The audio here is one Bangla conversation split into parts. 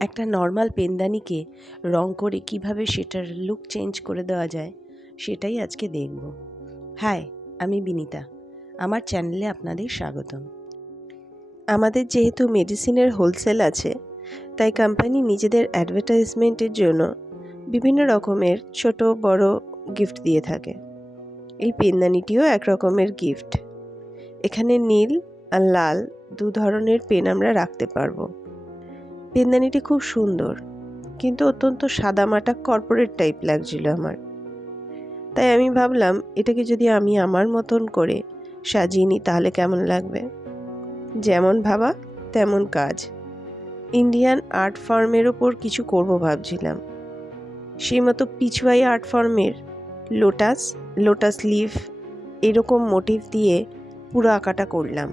একটা নর্মাল পেনদানিকে রং করে কিভাবে সেটার লুক চেঞ্জ করে দেওয়া যায় সেটাই আজকে দেখব। হাই, আমি বিনিতা। আমার চ্যানেলে আপনাদের স্বাগতম। আমাদের যেহেতু মেডিসিনের হোলসেল আছে, তাই কোম্পানি নিজেদের অ্যাডভার্টাইজমেন্টের জন্য বিভিন্ন রকমের ছোট বড় গিফট দিয়ে থাকে। এই পেনদানিটিও এক রকমের গিফট। এখানে নীল আর লাল দু ধরনের পেন আমরা রাখতে পারবো। পেনদানিটি খুব সুন্দর, কিন্তু অত্যন্ত সাদামাটা কর্পোরেট টাইপ লাগছিল আমার। তাই আমি ভাবলাম এটাকে যদি আমি আমার মতন করে সাজিয়ে নিই তাহলে কেমন লাগবে। যেমন ভাবা তেমন কাজ। ইন্ডিয়ান আর্ট ফর্মের ওপর কিছু করব ভাবছিলাম। সেই মতো পিছওয়াই আর্ট ফর্মের লোটাস লিফ এরকম মোটিভ দিয়ে পুরো আঁকাটা করলাম।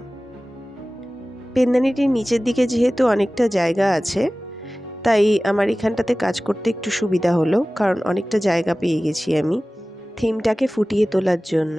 পেনদানিটির নিচের দিকে যেহেতু অনেকটা জায়গা আছে, তাই আমার এখানটাতে কাজ করতে একটু সুবিধা হলো, কারণ অনেকটা জায়গা পেয়ে গেছি আমি থিমটাকে ফুটিয়ে তোলার জন্য।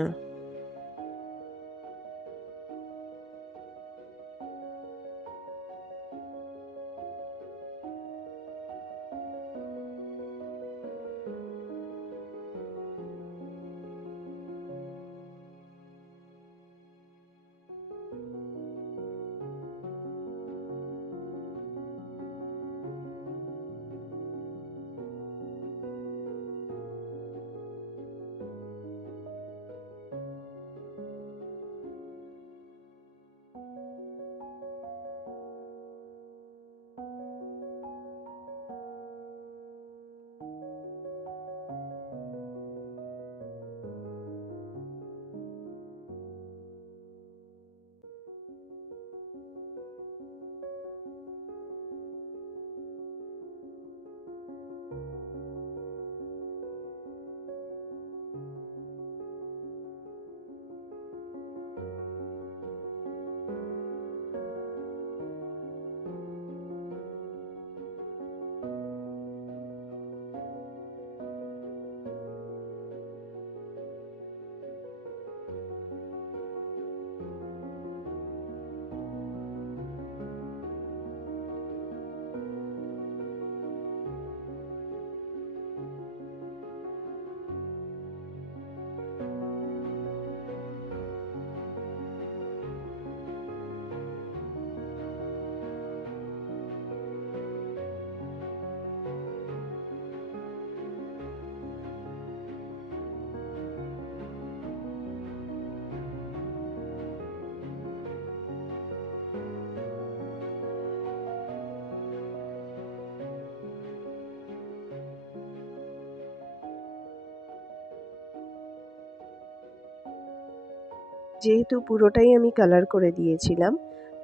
যেহেতু পুরোটাই আমি কালার করে দিয়েছিলাম,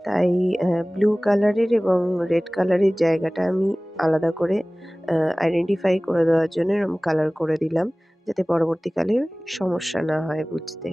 তাই ব্লু কালারের এবং রেড কালারের জায়গাটা আমি আলাদা করে আইডেন্টিফাই করে দেওয়ার জন্য এরকম কালার করে দিলাম, যাতে পরবর্তীকালে সমস্যা না হয় বুঝতে।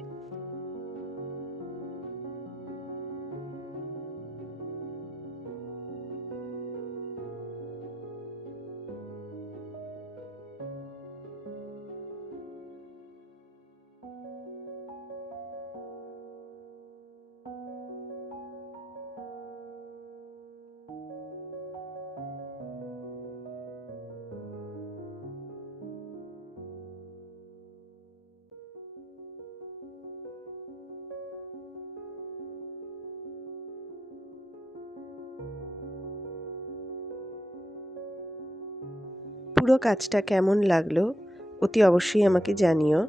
পুরো কাজটা কেমন লাগলো অতি অবশ্যই আমাকে জানিও,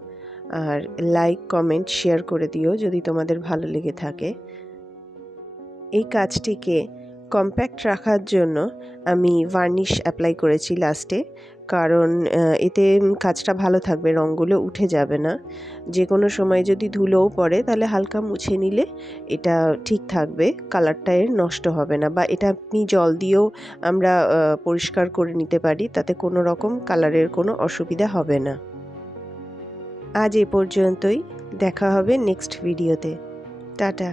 আর লাইক কমেন্ট শেয়ার করে দিও যদি তোমাদের ভালো লেগে থাকে। এই কাজটিকে কম্প্যাক্ট রাখার জন্য আমি ভার্নিশ অ্যাপ্লাই করেছি লাস্টে, কারণ এতে কাজটা ভালো থাকবে, রঙগুলো উঠে যাবে না। যে কোনো সময় যদি ধুলোও পড়ে তাহলে হালকা মুছে নিলে এটা ঠিক থাকবে, কালারটা এর নষ্ট হবে না। বা এটা আপনি জল দিয়েও আমরা পরিষ্কার করে নিতে পারি, তাতে কোনো রকম কালারের কোনো অসুবিধা হবে না। আজ এ পর্যন্তই, দেখা হবে নেক্সট ভিডিওতে। টাটা।